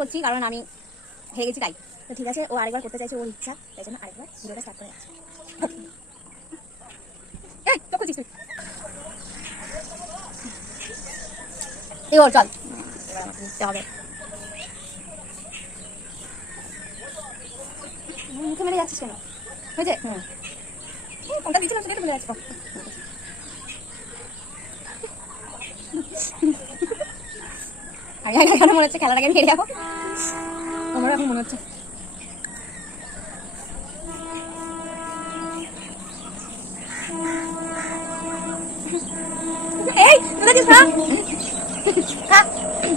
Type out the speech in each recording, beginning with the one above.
করছি কারণ আমি হেরে গেছি তাই। তো ঠিক আছে, ও আরেকবার করতে চাইছে, ওর ইচ্ছা, তাই জন্য আরেকবার ভিডিওটা স্টার্ট করে যাচ্ছে। এই তো করছিস তুই, এই ওর চল, এবার আমাকে নিতে হবে। মুখে মেরে যাচ্ছিস কেন? হয়েছে? কোনটা দিচ্ছিলাম সেটা তো মেরে যাচ্ছ। আগে মনে হচ্ছে খেলাটাকে আমি হেরে যাবো, আমারও এখন মনে হচ্ছে। এই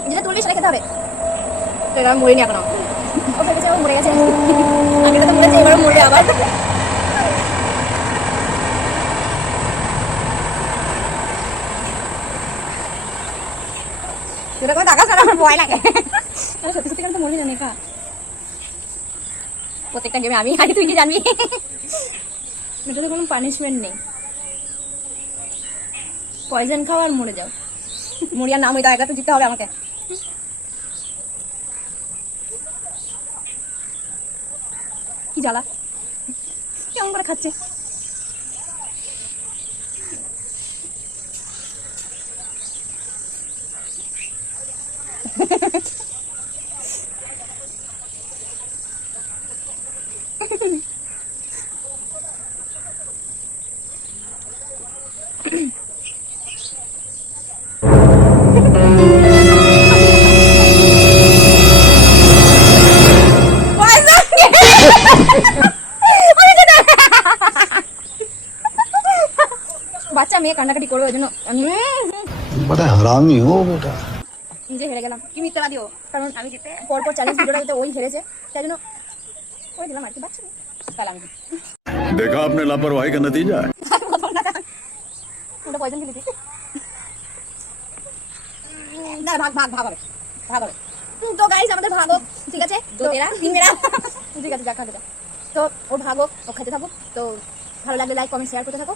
যেটা তুলবি সেটা খেতে হবে। তো এবার আমি মরিনি এখনো, ও ভেবেছে ও মরে গেছে, আগেটা তো মরেছে, এবারও মরবে আবার। যেটা করে টাকা ছাড়া আমার ভয় লাগে। সত্যি সত্যি তো মরবি না নেকা, প্রত্যেকটা গেমে আমি হারি, তুই কি জানবি? এটাতে কোনো পানিশমেন্ট নেই, পয়জন খাও আর মরে যাও। মরিয়ার নাম, ওই তো একটা তো জিততে হবে আমাকে। কি জ্বালা, কেমন করে খাচ্ছে। বাচ্চা মেয়ে কান্নাকাটি করবে, ওই জন্য আমি बड़ा हरामी हो बेटा। নিজে হেরে গেলাম। কি মিথ্যাবাদী ও, কারণ আমি জিতে পরপর চ্যালেঞ্জ ভিডিওটাতে ওই হেরেছে, তাই জন্য করে দিলাম আর কি। বাচ্চা তাহলে আমি देखा आपने लापरवाही का नतीजा है। ওটা পয়জন কি দিতি না, ভাগ ভাগ ভাগ হবে, ভাগ হবে। তো গাইস আমাদের ভাগ হোক, ঠিক আছে? তো এরা তিন মেরা, ঠিক আছে, যা খাবে। তো ওর ভাগ হোক, ও খেতে থাকুক। তো ভালো লাগলে লাইক কমেন্ট শেয়ার করতে থাকো।